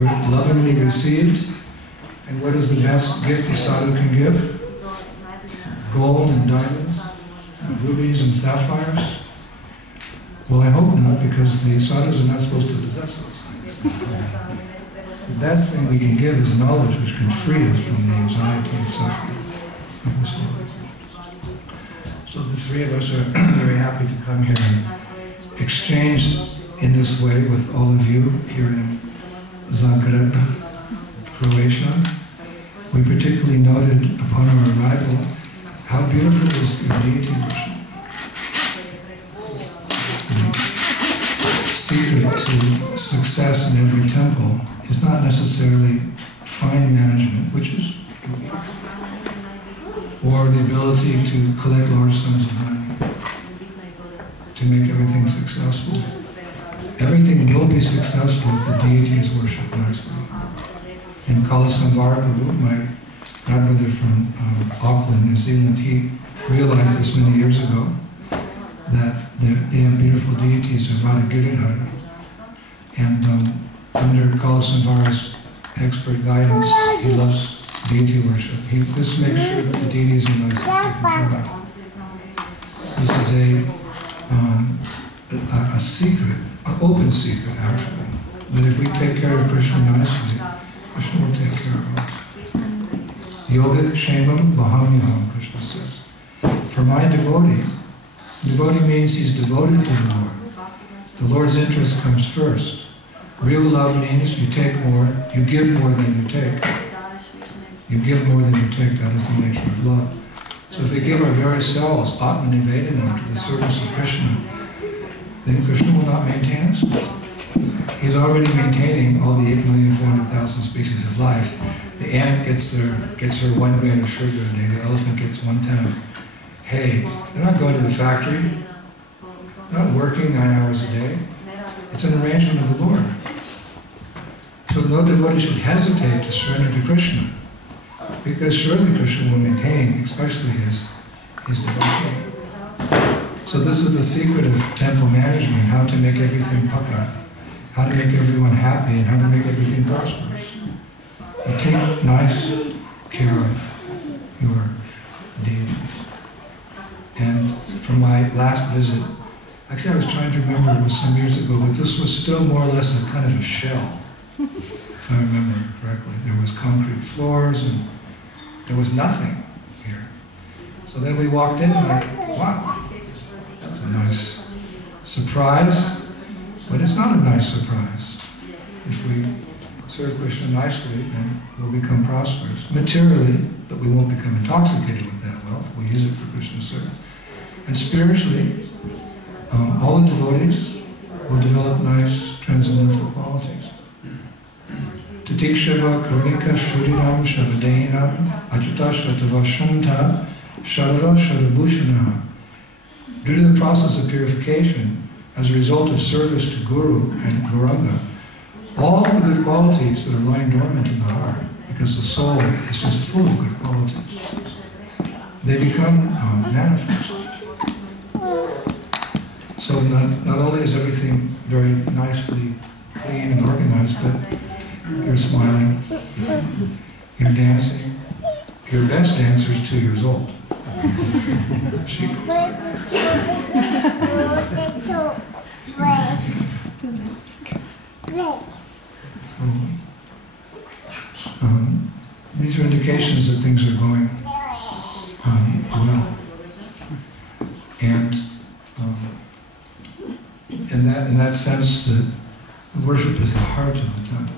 lovingly received. And what is the best gift the sadhu can give? Gold and diamonds, rubies and sapphires? Well, I hope not, because the sadhus are not supposed to possess those things. The best thing we can give is knowledge which can free us from the anxiety and suffering. So the three of us are very happy to come here and exchange in this way with all of you here in Zagreb, Croatia. We particularly noted upon our arrival how beautiful is your deity worship. The secret to success in every temple is not necessarily fine management, which is, or the ability to collect large sums of money to make everything successful. Everything will be successful if the deity is worshipped nicely. In Kalasamvara, my godbrother from Auckland, New Zealand, he realized this many years ago, that they have beautiful deities of Radha Giridhara. And under Kalasamvara's expert guidance, he loves deity worship. He just makes sure that the deities are nicely taken care of. This is a secret, an open secret actually, that if we take care of Krishna nicely, Krishna will take care of us. Yoga Kshamam Vahamyaham, Krishna says. For my devotee means he's devoted to the Lord. The Lord's interest comes first. Real love means you take more, you give more than you take. You give more than you take, that is the nature of love. So if we give our very selves, Atmanivedana, to the service of Krishna, then Krishna will not maintain us. He's already maintaining all the 8,400,000 species of life. The ant gets her 1 grain of sugar a day. The elephant gets 1/10 of hay. They're not going to the factory. They're not working 9 hours a day. It's an arrangement of the Lord. So no devotee should hesitate to surrender to Krishna, because surely Krishna will maintain, especially his devotee. So this is the secret of temple management, how to make everything pucka, how to make everyone happy, and how to make everything prosperous. You take nice care of your deities. And from my last visit, actually I was trying to remember, it was some years ago, but this was still more or less a kind of a shell, if I remember correctly. There was concrete floors and there was nothing here. So then we walked in and like, wow, that's a nice surprise, but it's not a nice surprise. If we serve Krishna nicely, then we'll become prosperous. Materially, but we won't become intoxicated with that wealth. We'll use it for Krishna's service. And spiritually, all the devotees will develop nice transcendental qualities. Tatikshava Karnika Shrutinam Shavadeinam Achita Shatavashanta Sharava Shatabhushanaha. Due to the process of purification, as a result of service to Guru and Gauranga, all the good qualities that are lying dormant in the heart, because the soul is just full of good qualities, they become manifest. So not only is everything very nicely clean and organized, but you're smiling, you're dancing. Your best dancer is 2 years old. She goes like these are indications that things are going well. And in that sense, the worship is the heart of the temple.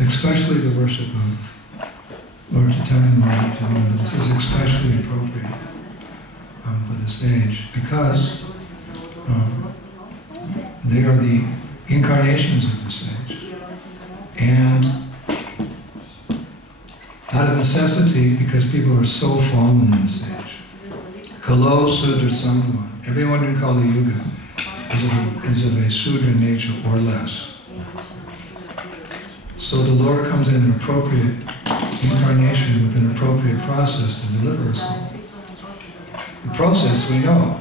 Especially the worship of Lord Chaitanya and Lord Nityananda. This is especially appropriate for this age, because they are the incarnations of this age. And out of necessity, because people are so fallen in this age, Kalo Sudra Sangama, everyone in Kali Yuga is of a Sudra nature or less. So the Lord comes in an appropriate incarnation with an appropriate process to deliver us all. The process we know.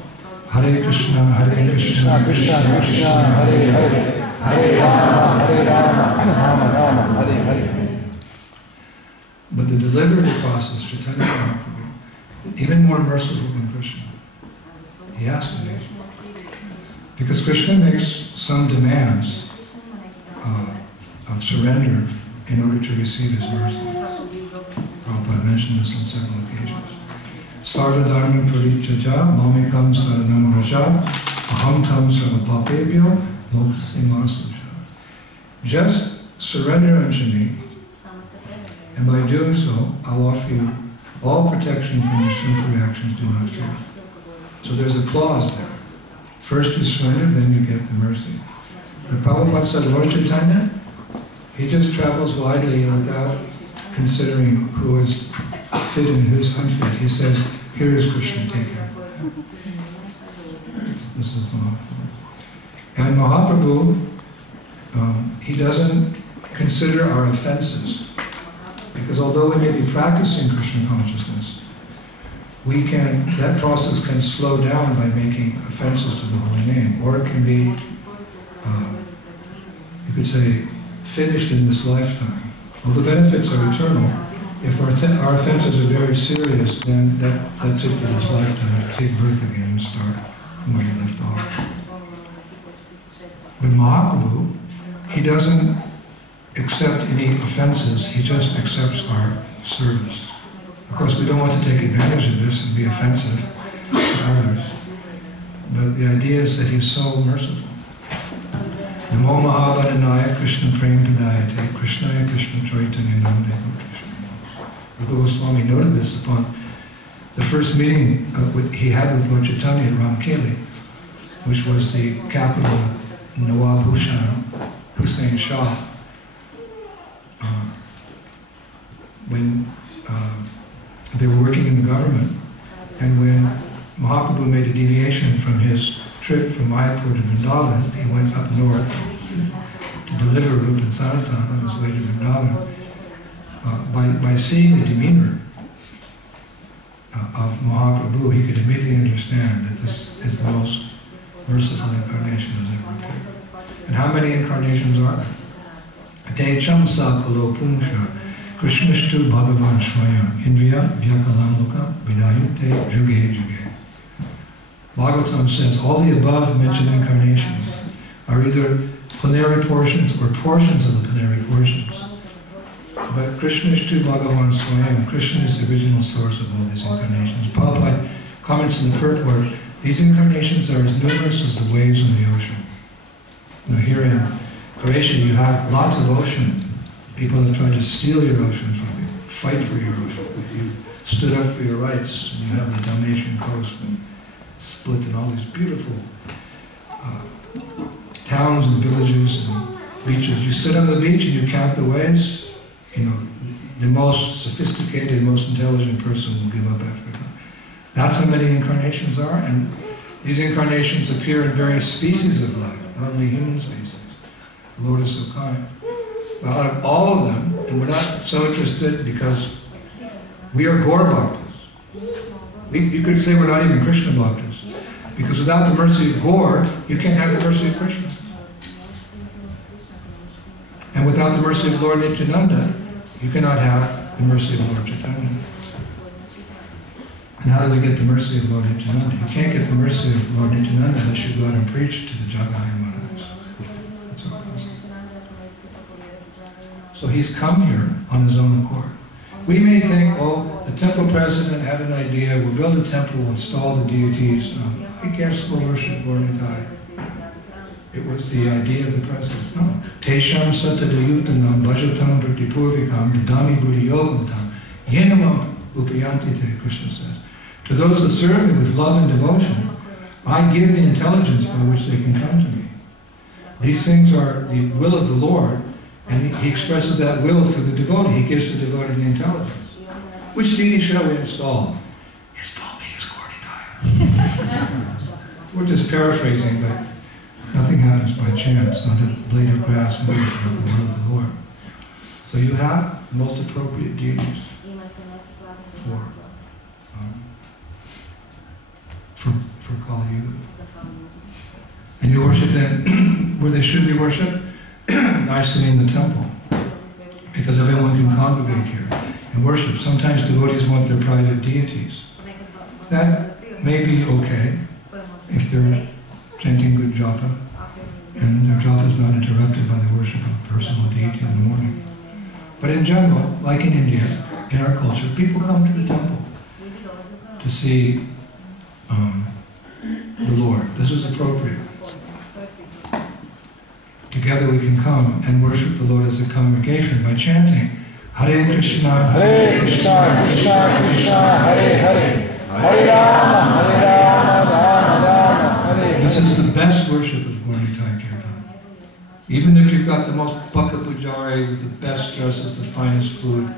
Hare Krishna, Krishna Krishna, Hare Hare, Hare Rama, Rama Rama, Hare Hare. But the deliverer of the cross is Chaitanya Mahaprabhu, even more merciful than Krishna. He has to be. Because Krishna makes some demands of surrender in order to receive his mercy. Prabhupada mentioned this on several occasions. Sarva dharma parichaja, mamikam saranam raja, aham tam sarvapapebhyo, mokshimasasya. Just surrender unto me, and by doing so, I'll offer you all protection from your sinful reactions, do not fear. So there's a clause there. First you surrender, then you get the mercy. But Prabhupada said, Lord Chaitanya, he just travels widely without considering who is fit and who's unfit. He says, here is Krishna, take him. This is Mahaprabhu. And Mahaprabhu, he doesn't consider our offenses. Because although we may be practicing Krishna consciousness, that process can slow down by making offenses to the holy name. Or it can be, you could say, finished in this lifetime. Well, the benefits are eternal. If our offenses are very serious, then that's it for this lifetime. You take birth again and start from where you left off. But Mahaprabhu, he doesn't accept any offenses, he just accepts our service. Of course, we don't want to take advantage of this and be offensive to others. But the idea is that he's so merciful. Namo Mahabhadanaya Krishna Prem Padayate Krishnaya Krishna Chaitanya Namane Krishna. Rupa Swami noted this upon the first meeting he had with Lord Chaitanya at Ramkeli, which was the capital of Nawab Hussain Shah. When they were working in the government, and when Mahaprabhu made a deviation from his trip from Mayapur to Vrindavan, he went up north to deliver Rupa and Sanatan on his way to Vrindavan. By seeing the demeanor of Mahaprabhu, he could immediately understand that this is the most merciful incarnation has ever appeared. And how many incarnations are there? Te chamsa kulo pungsha Krishnashtu Bhagavan Swayam Indriya Vyakalamukam Vidayute Juge Juge. Bhagavatam says all the above mentioned incarnations are either plenary portions or portions of the plenary portions. But Krishnashtu Bhagavan Swayam, Krishna is the original source of all these incarnations. Prabhupada comments in the purport, these incarnations are as numerous as the waves in the ocean. Now here in Croatia you have lots of ocean. People have tried to steal your ocean from you, fight for your ocean. You stood up for your rights, and you have the Dalmatian coast and split in all these beautiful towns and villages and beaches. You sit on the beach and you count the waves. You know, the most sophisticated, most intelligent person will give up after a time. That's how many incarnations are, and these incarnations appear in various species of life, not only human species. The Lord is so kind. But out of all of them, and we're not so interested because we are Gaura Bhaktas. You could say we're not even Krishna Bhaktas. Because without the mercy of Gaura, you can't have the mercy of Krishna. And without the mercy of Lord Nityananda, you cannot have the mercy of Lord Chaitanya. And how do we get the mercy of Lord Nityananda? You can't get the mercy of Lord Nityananda unless you go out and preach to the Jagaya Maharaj. That's all it is. So he's come here on his own accord. We may think, oh, the temple president had an idea, we'll build a temple, we'll install the deities. I guess we'll worship Lord Nitai. It was the idea of the president. No. Tesham satadayutanam bhajatam pratipurvikam dadami buddhiyogamtam yenamam upayanti te, Krishna says. To those that serve me with love and devotion, I give the intelligence by which they can come to me. These things are the will of the Lord, and he expresses that will through the devotee. He gives the devotee the intelligence. Which deity shall we install? Install me as Nitai. We're just paraphrasing, but nothing happens by chance. Not a blade of grass moves without the will of the Lord. So you have the most appropriate deities for Kali Yuga. And you worship them where they should be worshipped? Nicely in the temple, because everyone can congregate here and worship. Sometimes devotees want their private deities. That may be okay if they're chanting good japa and their japa is not interrupted by the worship of a personal deity in the morning. But in general, like in India, in our culture, people come to the temple to see the Lord. This is appropriate. Together we can come and worship the Lord as a congregation by chanting Hare Krishna, Hare Krishna, Krishna Krishna, Hare Hare, Hare Rama, Hare Rama, Rama Rama, Hare Hare. This is the best worship of Gaura Nitai Kirtan. Even if you've got the most bhakta pujari with the best dresses, the finest food,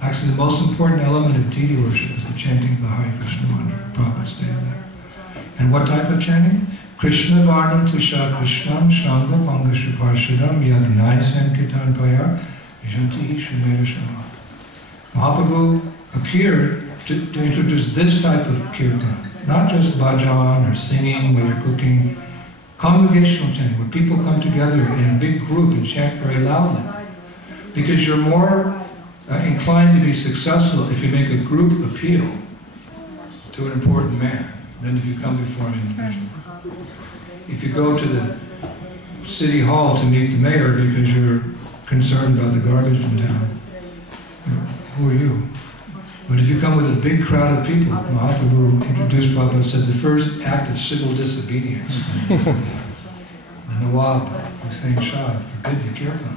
actually the most important element of deity worship is the chanting of the Hare Krishna mantra. Prabhupada stated that. And what type of chanting? Krishna Varnam Tusha Krishnam Shanga Pangashu Parshadam Yagnai Sankirtan Paya Janti Shumera Shama. Mahaprabhu appeared to introduce this type of kirtan, not just bhajan or singing while you're cooking, congregational chanting, where people come together in a big group and chant very loudly. Because you're more inclined to be successful if you make a group appeal to an important man than if you come before an individual. If you go to the city hall to meet the mayor because you're concerned about the garbage in town, who are you? But if you come with a big crowd of people, Mahaprabhu introduced Prabhupada, said the first act of civil disobedience. The Nawab, Hussain Shah, forbid the kirtan.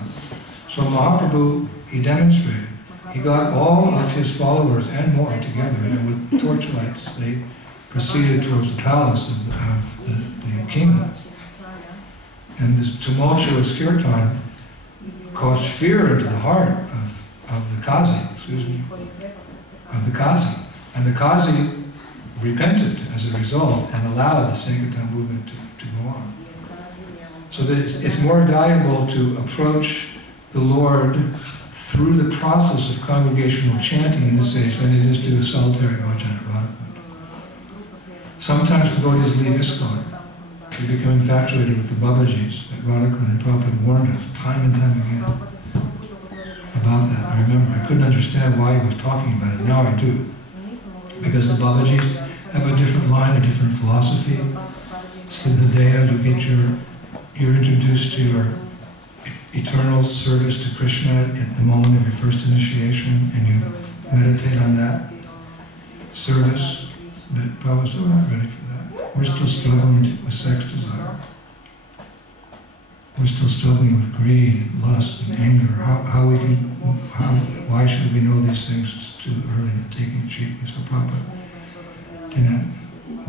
So Mahaprabhu, he demonstrated. He got all of his followers and more together, and with torchlights, they proceeded towards the palace of the king. And this tumultuous kirtan caused fear into the heart of the Qazi, of the Qazi. And the Qazi repented as a result and allowed the Sankirtan movement to go on. So that it's more valuable to approach the Lord through the process of congregational chanting in this age than it is to do a solitary bhajan at Radha. Sometimes devotees leave ISKCON. They become infatuated with the Babajis at Radha, and Prabhupada warned us time and time again about that. I remember, I couldn't understand why he was talking about it. Now I do. Because the Babajis have a different line, a different philosophy. Siddhadeha, you're introduced to your eternal service to Krishna at the moment of your first initiation, and you meditate on that service. But Prabhupada said, we're not ready for that. We're still struggling with sex desire. We're still struggling with greed, lust, and anger. Why should we know these things? It's too early to take it cheaply. So Prabhupada didn't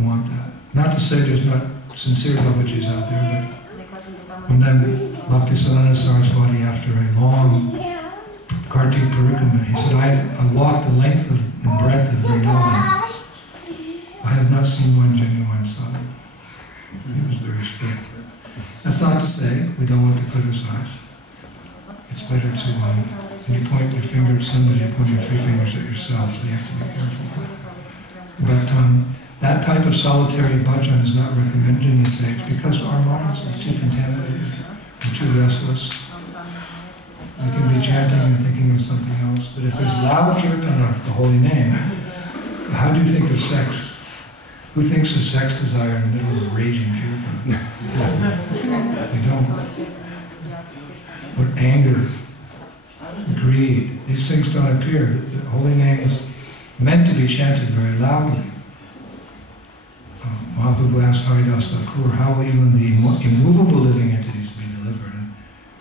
want that. Not to say there's not sincere Babajis out there, but one time Bhaktivedanta Saraswati, after a long Kartik Parikrama, he said, I walked the length and breadth of Vrindavan. I have not seen one genuine sadhu. He was very strict. That's not to say we don't want to criticize. It's better to, when you point your finger at somebody, you're pointing three fingers at yourself, so you have to be careful. But that type of solitary bhajan is not recommended in this age because our minds are too contaminated and too restless. We can be chanting and thinking of something else, but if there's loud kirtan of the holy name, how do you think of sex? Who thinks of sex desire in the middle of a raging kirtan? We don't. But anger, greed, these things don't appear. The holy name is meant to be chanted very loudly. Mahaprabhu asked Haridas Thakur, how will even the immovable living entities be delivered? And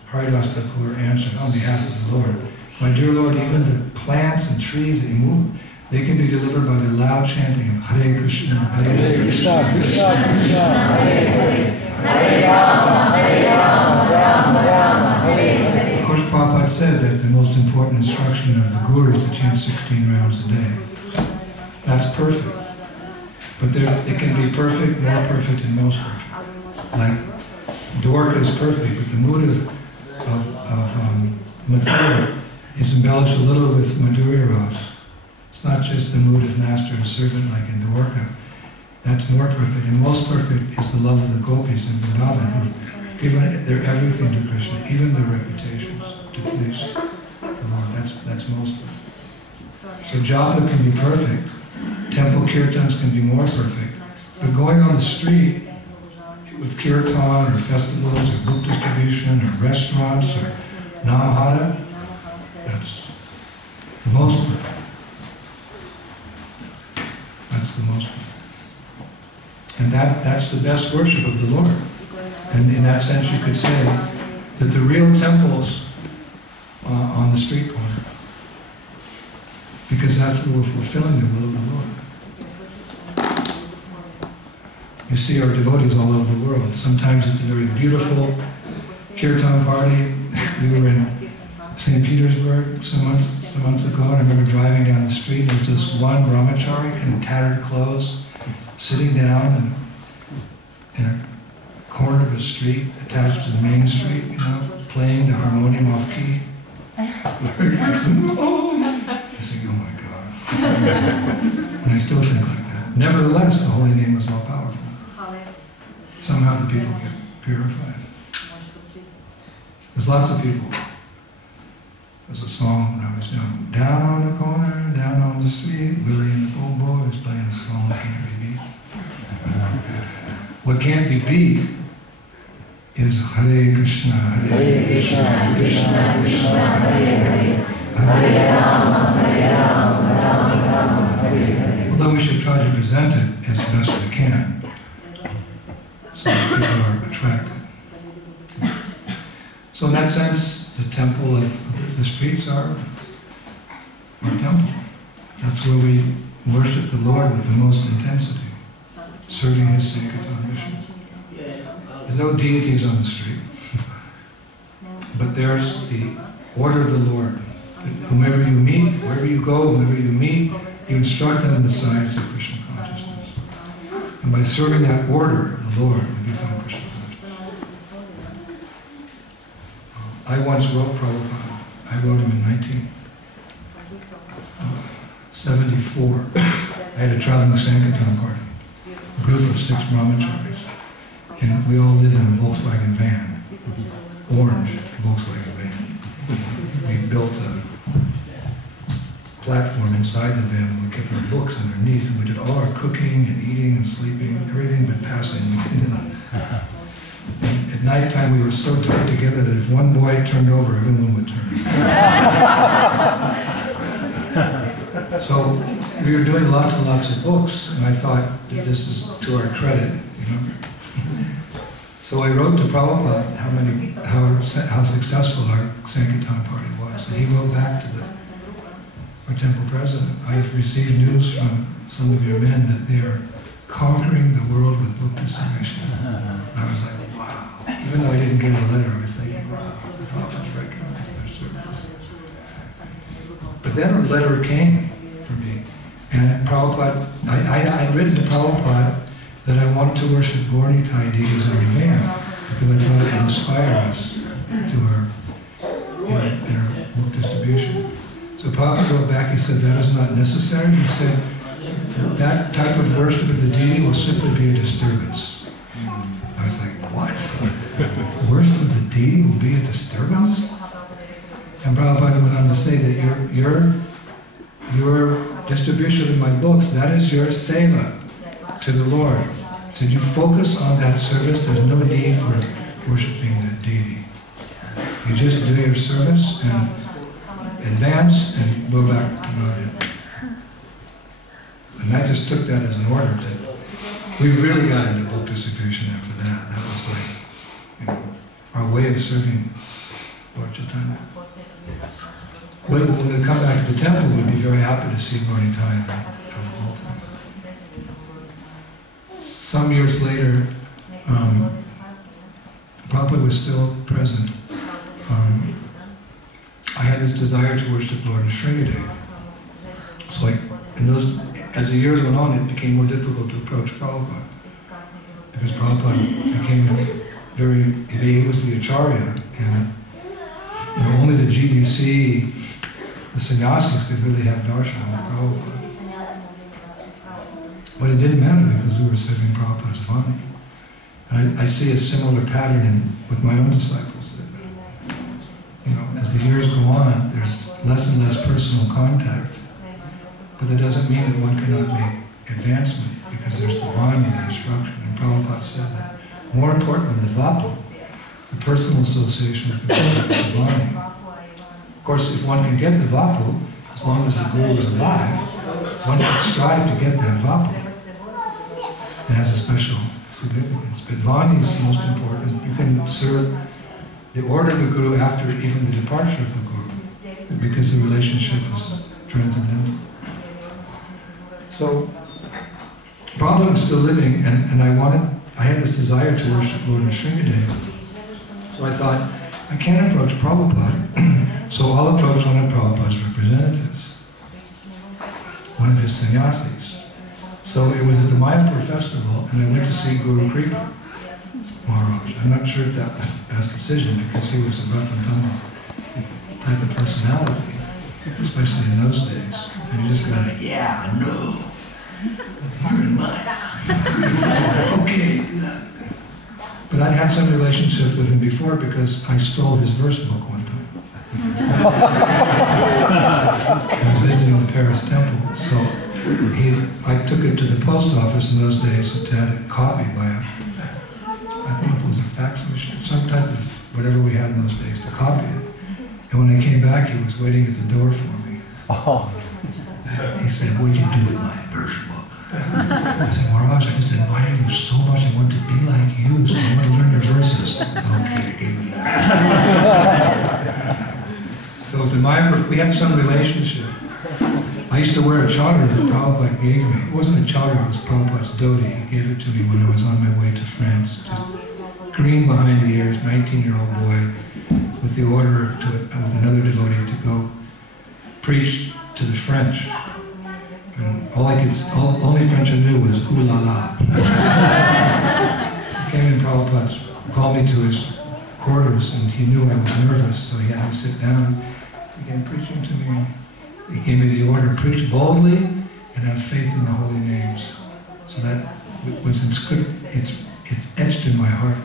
Haridas Thakur answered on behalf of the Lord, my dear Lord, even the plants and trees that you move, they can be delivered by the loud chanting of Hare Krishna, Hare Krishna, Krishna Krishna, Hare Hare, Hare Rama, Hare Rama, Rama Rama, Hare Hare. Of course, Prabhupada said that the most important instruction of the Guru is to chant 16 rounds a day. That's perfect. But it can be perfect, more perfect, and most perfect. Like Dwarka is perfect, but the mood of Mathura is embellished a little with Madhurya Ras. It's not just the mood of master and servant like in Dwarka. That's more perfect. And most perfect is the love of the gopis in Vrindavan, who Even they're everything to Krishna, even their reputations to please the Lord. That's most of it. So japa can be perfect, temple kirtans can be more perfect, but going on the street with kirtan or festivals or book distribution or restaurants or namahara, that's the most perfect. That's the most perfect. And that's the best worship of the Lord. And in that sense you could say that the real temple's on the street corner. Because that's where we're fulfilling the will of the Lord. You see our devotees all over the world. Sometimes it's a very beautiful kirtan party. We were in St. Petersburg some months ago, and I remember driving down the street, and there was this one brahmachari, kind of tattered clothes, sitting down in a corner of a street attached to the main street, you know, playing the harmonium off key. I think, oh my God. And I still think like that. Nevertheless, the holy name is all powerful. Somehow the people get purified. There's lots of people. There's a song when I was young. Down on the corner, down on the street, Willie and the old boy was playing a song that can't be beat. What can't be beat is Hare Krishna, Hare Krishna, Krishna Krishna, Hare Hare, Hare Rama, Hare Rama, Rama Rama, Hare Hare. Although we should try to present it as best we can, so that people are attracted. So in that sense, the temple of the streets are our temple. That's where we worship the Lord with the most intensity, serving His Sankirtan mission. There's no deities on the street, but there's the order of the Lord. Whomever you meet, wherever you go, whomever you meet, you instruct them in the science of Krishna consciousness. And by serving that order of the Lord, we become Krishna conscious. I once wrote Prabhupada. I wrote him in 1974. I had a traveling Sankirtan party, a group of 6 brahmacharis. And we all lived in a Volkswagen van, orange Volkswagen van. We built a platform inside the van, and we kept our books underneath, and we did all our cooking and eating and sleeping, everything but passing. And at nighttime we were so tight together that if one boy turned over, everyone would turn. So we were doing lots and lots of books, and I thought that this is to our credit, you know. So I wrote to Prabhupada how successful our Sankirtan party was, and he wrote back to our temple president. I've received news from some of your men that they are conquering the world with book distribution. I was like, wow. Even though I didn't get a letter, I was thinking, wow, Prabhupada's recognized their service. But then a letter came for me, and Prabhupada, I'd written to Prabhupada that I wanted to worship Gaura Nitai deities in Japan, because I thought it would inspire us to our book distribution. So Prabhupada wrote back, he said, that is not necessary. He said, that type of worship of the deity will simply be a disturbance. I was like, what? Worship of the deity will be a disturbance? And Prabhupada went on to say that your distribution of my books, that is your seva to the Lord. He said, you focus on that service, there's no need for worshiping the deity. You just do your service and advance and go back to God. And I just took that as an order that we really got into book distribution after that. That was like, you know, our way of serving Lord Chaitanya. When we come back to the temple, we'd be very happy to see Gaura Nitai. Some years later, Prabhupada was still present. I had this desire to worship Lord in Sringade. So as the years went on, it became more difficult to approach Prabhupada. Because Prabhupada became he was the Acharya, and you know, only the GBC, the sannyasis could really have darshan with Prabhupada. But it didn't matter because we were serving Prabhupada's Vani. And I see a similar pattern with my own disciples. That, as the years go on, there's less and less personal contact. But that doesn't mean that one cannot make advancement, because there's the Vani, the instruction, and Prabhupada said that. More important than the Vapu, the personal association with the Vani. Of course, if one can get the Vapu, as long as the Guru is alive, one can strive to get that Vapu. It has a special significance. But Vani is the most important. You can serve the order of the Guru after even the departure of the Guru, because the relationship is transcendental. So, Prabhupada is still living, and I had this desire to worship Lord Nrsimhadev. So I thought, I can't approach Prabhupada, so I'll approach one of Prabhupada's representatives, one of his sannyasis. So it was at the Mayapur festival, and I went to see Guru Kripa Maharaj. I'm not sure if that was the best decision, because he was a rough and tumble type of personality, especially in those days. And you just gotta, yeah, no, you're in mine. Okay, do that. But I'd had some relationship with him before, because I stole his verse book one time. I was visiting the Paris temple, so I took it to the post office in those days to have it copied by I think it was a fax machine, some type of whatever we had in those days to copy it. And when I came back, he was waiting at the door for me. He said, "What'd you do with my verse book?" I said, "Maharaj, I just admire you so much. I want to be like you, so I want to learn your verses." Okay, give me that. So the Mayapur, we had some relationship. I used to wear a chadar that Prabhupada gave me. It wasn't a chadar, it was Prabhupada's dhoti. He gave it to me when I was on my way to France. Just green behind the ears, 19-year-old boy, with the order with another devotee to go preach to the French. And only French I knew was ooh la la. Came in, Prabhupada called me to his quarters, and he knew I was nervous, so he had me sit down. He began preaching to me. He gave me the order, preach boldly and have faith in the holy names. So that was inscribed, it's etched in my heart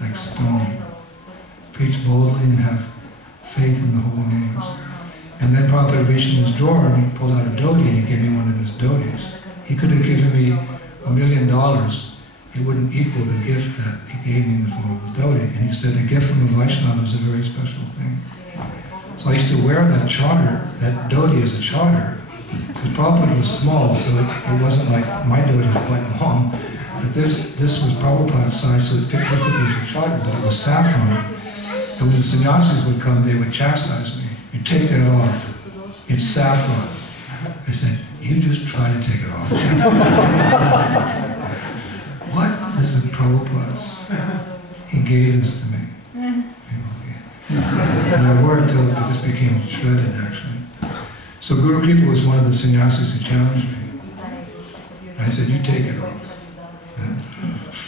like stone. Preach boldly and have faith in the holy names. And then Prabhupada reached in his drawer and he pulled out a dhoti and he gave me one of his dhotis. He could have given me $1 million. It wouldn't equal the gift that he gave me in the form of a dhoti. And he said a gift from a Vaishnava is a very special thing. So I used to wear that chadar, that dhoti as a chadar, because Prabhupada was small, so it wasn't like my dhoti was quite long. But this was Prabhupada's size, so it fit perfectly as a chadar, but it was saffron. And when the sannyasis would come, they would chastise me. You take that off. It's saffron. I said, you just try to take it off. What? This is Prabhupada's. He gave this to me. And I wore it till it just became shredded, actually. So Guru Kripa was one of the sannyasis who challenged me. And I said, you take it off.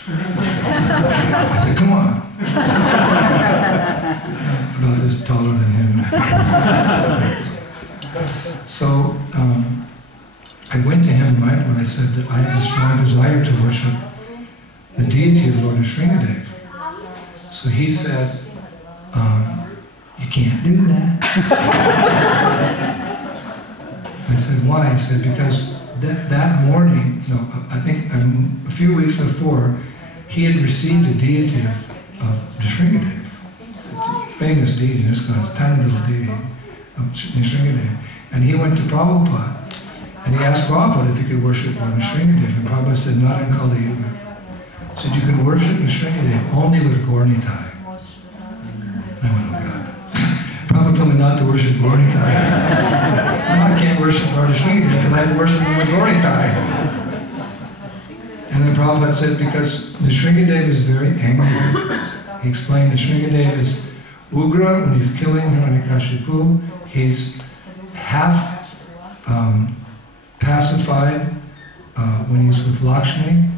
I said, come on. About this taller than him. So I went to him in Mayapur and I said that I have a strong desire to worship the deity of Lord Nrsimhadev. So he said, you can't do that. I said, why? He said, because that morning, I think a few weeks before, he had received the deity of Nrsimhadev. It's a famous deity in ISKCON, it's a tiny little deity of Nrsimhadev. And he went to Prabhupada, and he asked Prabhupada if he could worship Lord Nrsimhadev. And Prabhupada said, not in Kali Yuga. He said, you can worship Nrsimhadev only with Gaura Nitai. I went, oh God. Prabhupada told me not to worship Gaura Nitai. No, I can't worship Lord Nrsimhadev because I have to worship him with Gaura Nitai. And then Prabhupada said, because Nrsimhadev is very angry. He explained Nrsimhadev is Ugra when he's killing Hiranyakashipu. He's half pacified when he's with Lakshmi.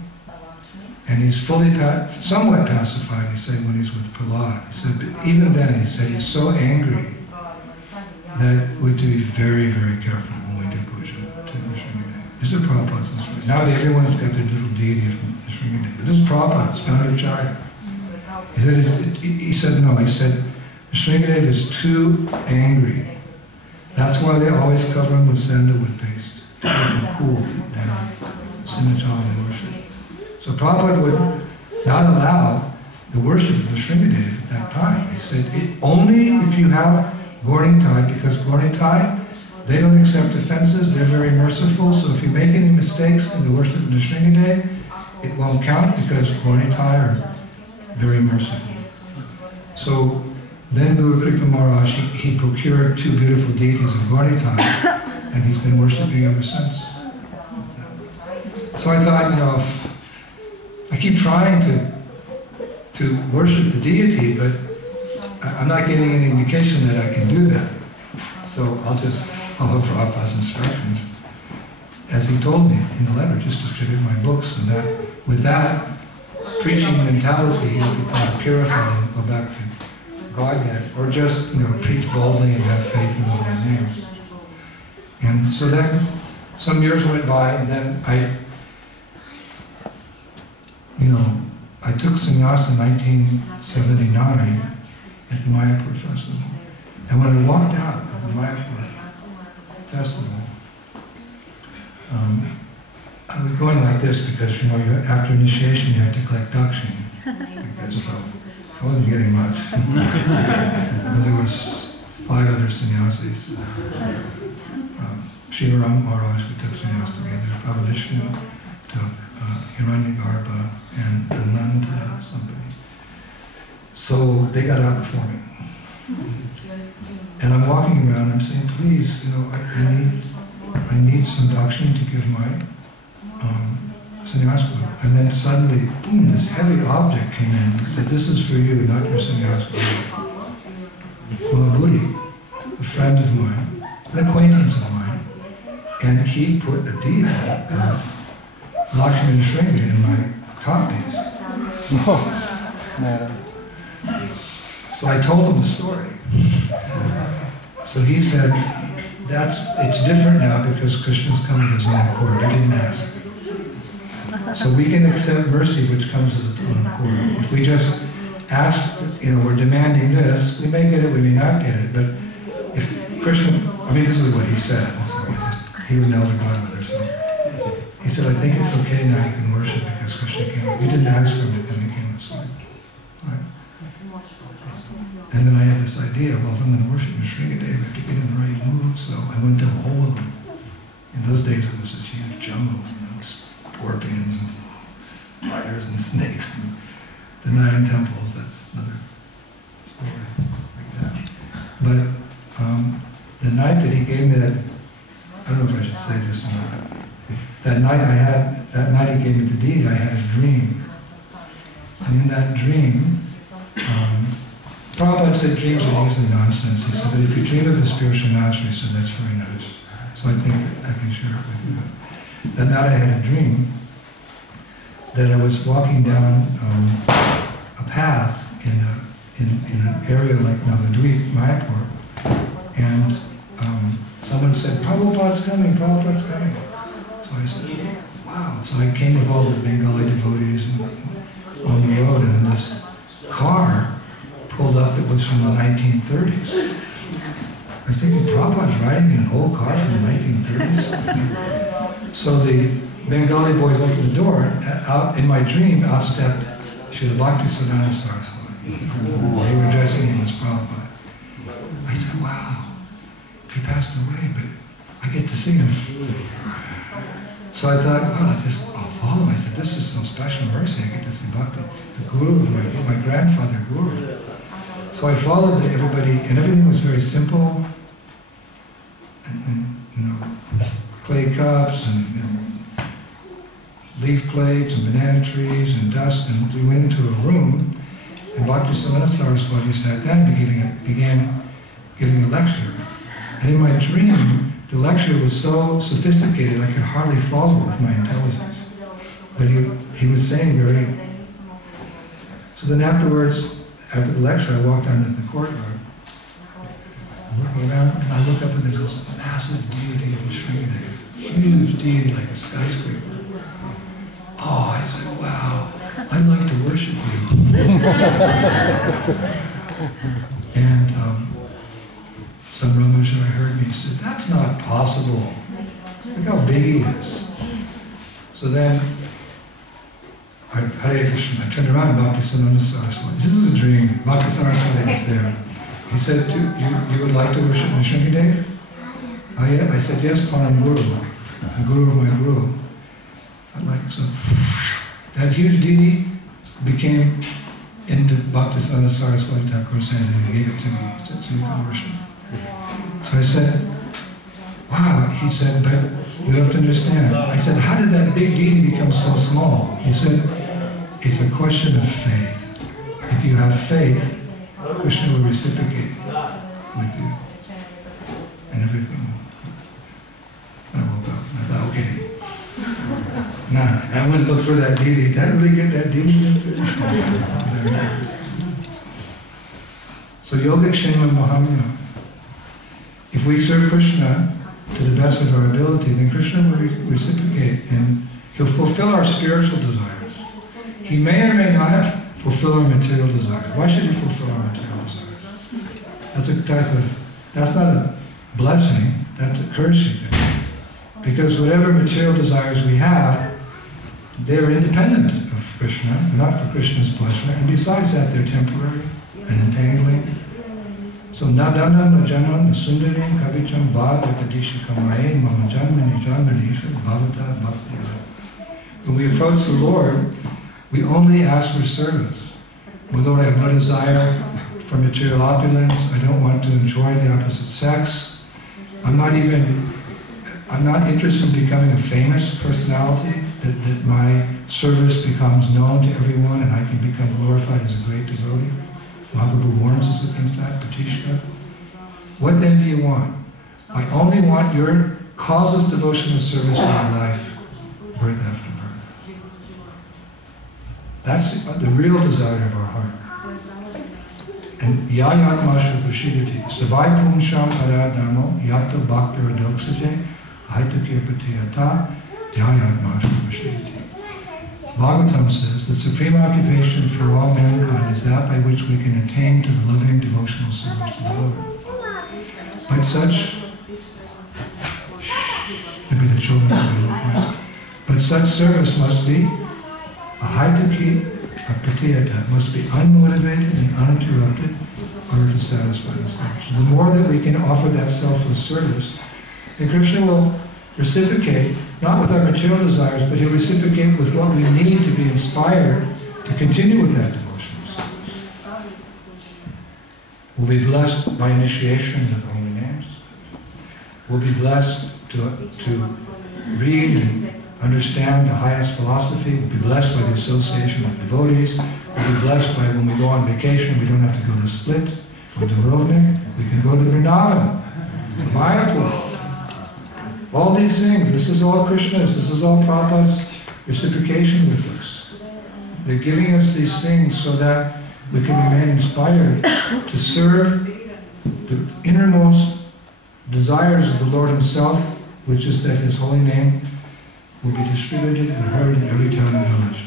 And he's fully, somewhat pacified, he said, when he's with Prahlad. He said, but even then, he said, he's so angry that we have to be very, very careful when we do puja to Nrsimhadev. This is Prabhupada's story. Nowadays, everyone's got their little deity of Nrsimhadev. Sringadeva. This is Prabhupada's Gauravacharya. He said no. He said Sringadeva is too angry. That's why they always cover him with sandalwood paste to keep him cool down, Simachan and worship. So Prabhupada would not allow the worship of the Sringadeva at that time. He said only if you have Gaura Nitai, because Gaura Nitai, they don't accept offenses, they're very merciful, so if you make any mistakes in the worship of the Sringadeva, it won't count because Gaura Nitai are very merciful. So then Guru Kripa Maharaj, he procured two beautiful deities of Gaura Nitai, and he's been worshipping ever since. So I thought, I keep trying to worship the deity, but I'm not getting any indication that I can do that. So I'll just follow Prabhupada's instructions. As he told me in the letter, just distribute my books, and that with that preaching mentality, you become purified and go back to Godhead, or just preach boldly and have faith in the Holy Name. And so then some years went by, and then I took sannyas in 1979 at the Mayapur festival. And when I walked out of the Mayapur festival, I was going like this because, after initiation you had to collect dakshina. Like this, so I wasn't getting much. Because there was 5 other sannyasis. Shivaram Maharaj, we took sannyas together. Prabhu Vishnu took Hiranyagarbha and Ananda somebody. So they got out before me. And I'm walking around, I'm saying, please, I need some dakshina to give my sannyas guru. And then suddenly, boom, this heavy object came in. He said, this is for you, not your sannyas guru. Well, a Buddhi, a friend of mine, an acquaintance of mine, and he put a deity of Lakshmi and Shringi in my top piece. So I told him the story. So he said, it's different now because Krishna's come of his own accord. I didn't ask. So we can accept mercy which comes of its own accord. If we just ask, we're demanding this, we may get it, we may not get it, but if Krishna, this is what he said. So he was an elder godmother, so he said, I think it's okay now you can worship because Krishna came. We didn't ask for him to come, he came aside. Right. And then I had this idea, well, if I'm going to worship in Sringadeva, I have to get in the right mood, so I went to a hole of them. In those days it was such a huge jungle, scorpions and spiders and snakes. And the 9 temples, that's another story like that. But the night that he gave me that, I don't know if I should say this or not, that night he gave me the deed, I had a dream. And in that dream, Prabhupada said dreams are usually nonsense. He said, but if you dream of the spiritual master, he said, that's very nice. So I think I can share it with you. That night I had a dream that I was walking down a path in an area like Navadvip, Mayapur, and someone said, Prabhupada's coming, Prabhupada's coming. So I said, wow. So I came with all the Bengali devotees on the road, and then this car pulled up that was from the 1930s. I was thinking, Prabhupada's riding in an old car from the 1930s? So the Bengali boys opened the door, and out in my dream, out stepped Srila Bhaktisiddhanta Saraswati. They were dressing him as Prabhupada. I said, wow, he passed away, but I get to see him. So I thought, well, I'll follow him. I said, this is some special mercy. I get to see Bhakti, the guru of my grandfather, Guru. So I followed everybody, and everything was very simple. And clay cups and leaf plates and banana trees and dust. And we went into a room, and Bhaktisiddhanta Saraswati sat down and began giving a lecture. And in my dream, the lecture was so sophisticated I could hardly follow with my intelligence. But he was saying very... So then afterwards, after the lecture, I walked out into the courtyard. I'm looking around, and I look up and there's this massive deity of Sringadeva. Huge deity, like a skyscraper. Oh, I said, wow, And some Ramacharya heard me and said, "That's not possible. Look how big he is." So then, Hare Krishna, I turned around, Bhaktisiddhanta Saraswati. This is a dream. Bhakti Saraswati was there. He said, you would like to worship Nrsimhadev? I said, yes, Param Guru, the Guru of my Guru. I'd like so. That huge deity became into Bhaktisiddhanta Saraswati Thakur's hands and he gave it to me so you can worship. So I said, wow. He said, but you have to understand. I said, how did that big deity become so small? He said, it's a question of faith. If you have faith, Krishna will reciprocate with you. And everything. I woke up and I thought, okay. Now, I went to look for that deity. Did I really get that deity yesterday? So yoga kshema mahamya. If we serve Krishna to the best of our ability, then Krishna will reciprocate and he'll fulfill our spiritual desires. He may or may not fulfill our material desires. Why should he fulfill our material desires? That's not a blessing, that's a cursing. Because whatever material desires we have, they're independent of Krishna, not for Krishna's pleasure. And besides that, they're temporary and entangling. So nadana najana nasundarim kavicham vada kadishikamaye mama janmani janmanisha bhavata bhakti. When we approach the Lord, we only ask for service. Well, Lord, I have no desire for material opulence. I don't want to enjoy the opposite sex. I'm not interested in becoming a famous personality, that my service becomes known to everyone and I can become glorified as a great devotee. Mahaprabhu warns us against that, Patishka. What then do you want? I only want your causeless devotional service in my life, birth after birth. That's the real desire of our heart. And yayat masha prashidati, savai pumsham paradamo, yatta bhakta radoksaje, ahitakya patiyata, yayat masha prashidati. Bhagavatam says, the supreme occupation for all mankind is that by which we can attain to the loving devotional service to the Lord. But such, maybe the children will be looking, but such service must be a haitaki, a pratiyata, must be unmotivated and uninterrupted in order to satisfy the self. So the more that we can offer that selfless service, then Krishna will reciprocate, not with our material desires, but he'll reciprocate with what we need to be inspired to continue with that devotional service. We'll be blessed by initiation of the holy names. We'll be blessed to read and understand the highest philosophy. We'll be blessed by the association of devotees. We'll be blessed by when we go on vacation, we don't have to go to Split or to Rovnik. We can go to Vrindavan, Mayapur. All these things, this is all Krishna's, this is all Prabhupada's reciprocation with us. They're giving us these things so that we can remain inspired to serve the innermost desires of the Lord Himself, which is that His holy name will be distributed and heard in every town and village.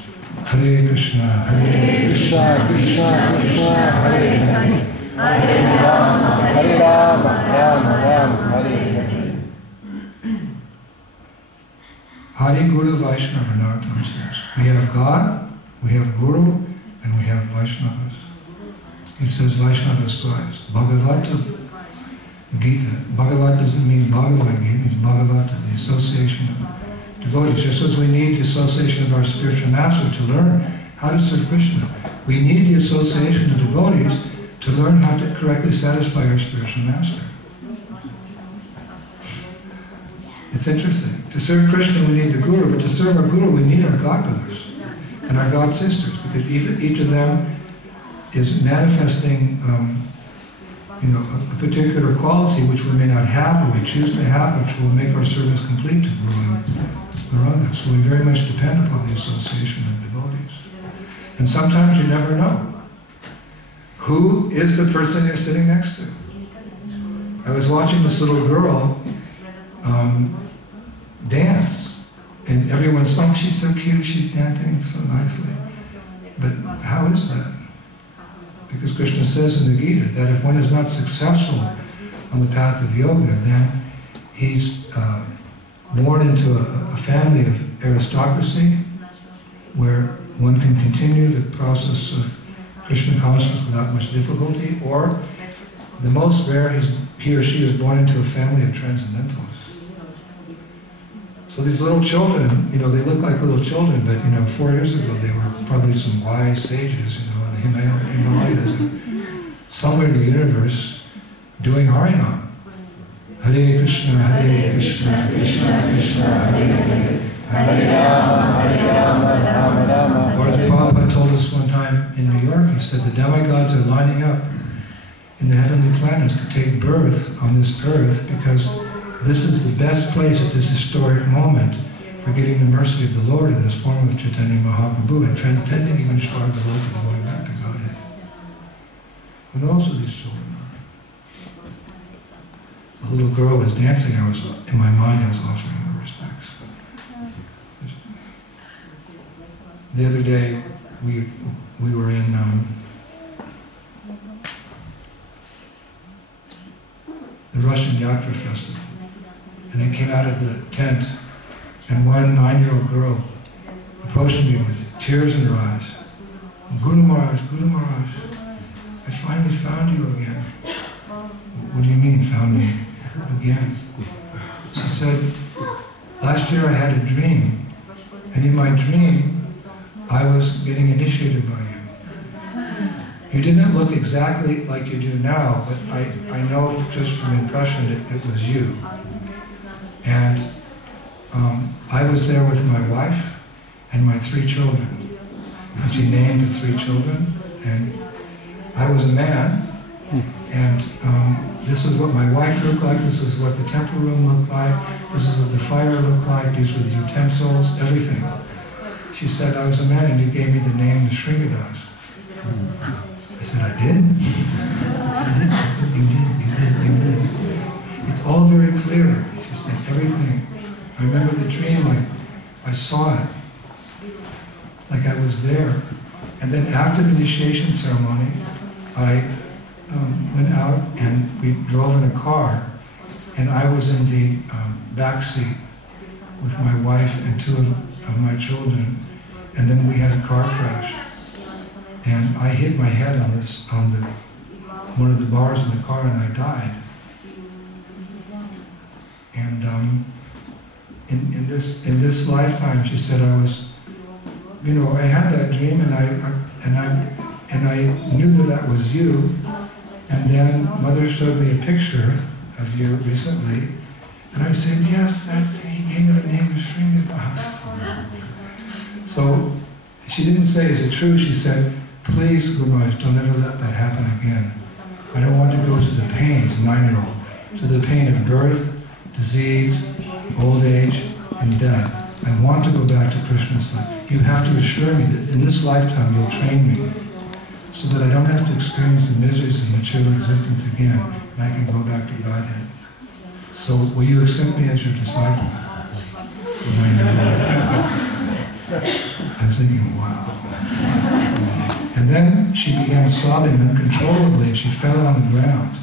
Hare Krishna, Hare Krishna, Krishna Krishna, Hare Hare, Hare Rama, Hare Rama, Rama Rama, Hare Hare. Hari Guru Vaishnava Nartam says, we have God, we have Guru, and we have Vaishnavas. It says Vaishnavas twice. Bhagavata Gita. Bhagavat doesn't mean Bhagavad Gita, it means Bhagavata, the association of devotees. Just as we need the association of our spiritual master to learn how to serve Krishna, we need the association of devotees to learn how to correctly satisfy our spiritual master. It's interesting. To serve Krishna, we need the Guru, but to serve our Guru, we need our godbrothers and our god sisters, because each of them is manifesting, a particular quality which we may not have, or we choose to have, which will make our service complete to Guru and Gaura. So we very much depend upon the association of devotees. And sometimes you never know who is the person you're sitting next to. I was watching this little girl dance, and everyone's, oh, she's so cute, she's dancing so nicely. But how is that? Because Krishna says in the Gita that if one is not successful on the path of yoga, then he's born into a family of aristocracy where one can continue the process of Krishna consciousness without much difficulty, or the most rare, he or she is born into a family of transcendentalists. So these little children, you know, they look like little children, but, you know, 4 years ago they were probably some wise sages, you know, in the Himalayas, and somewhere in the universe doing Harinam. Hare Krishna, Hare Krishna, Krishna Krishna, Hare Hare, Hare Rama, Hare Rama, Rama Rama. Or as Prabhupada told us one time in New York, he said the demigods are lining up in the heavenly planets to take birth on this earth because this is the best place at this historic moment for getting the mercy of the Lord in this form of Chaitanya Mahaprabhu and transcending even Shraddha Loka and going back to Godhead. Who knows who these children are? The little girl was dancing. In my mind, I was offering her respects. The other day, we were in the Russian Yatra Festival. And I came out of the tent, and one 9-year-old girl approached me with tears in her eyes. Guru Maharaj, I finally found you again. What do you mean, found me again? She said, last year I had a dream, and in my dream, I was getting initiated by you. You didn't look exactly like you do now, but I know just from impression it was you. And I was there with my wife and my 3 children. And she named the 3 children, and I was a man, and this is what my wife looked like, this is what the temple room looked like, this is what the fire looked like, these were the utensils, everything. She said, I was a man, and you gave me the name Sringadas. I said, I did? She said, you did. It's all very clear. She said, everything. I remember the dream like I saw it, like I was there. And then after the initiation ceremony, I went out and we drove in a car, and I was in the back seat with my wife and 2 of my children, and then we had a car crash. And I hit my head on one of the bars in the car, and I died. And in this lifetime, she said, I was, you know, I had that dream, and I knew that was you. And then Mother showed me a picture of you recently, and I said, yes, that's it. He gave me the name of Sringadas. So she didn't say, is it true? She said, please, Guru Maharaj, don't ever let that happen again. I don't want to go to the pain, as a 9-year-old, to the pain of birth, disease, old age, and death. I want to go back to Krishna's side. You have to assure me that in this lifetime you'll train me so that I don't have to experience the miseries of material existence again, and I can go back to Godhead. So will you accept me as your disciple? I was thinking, wow. And then she began sobbing uncontrollably, and she fell on the ground.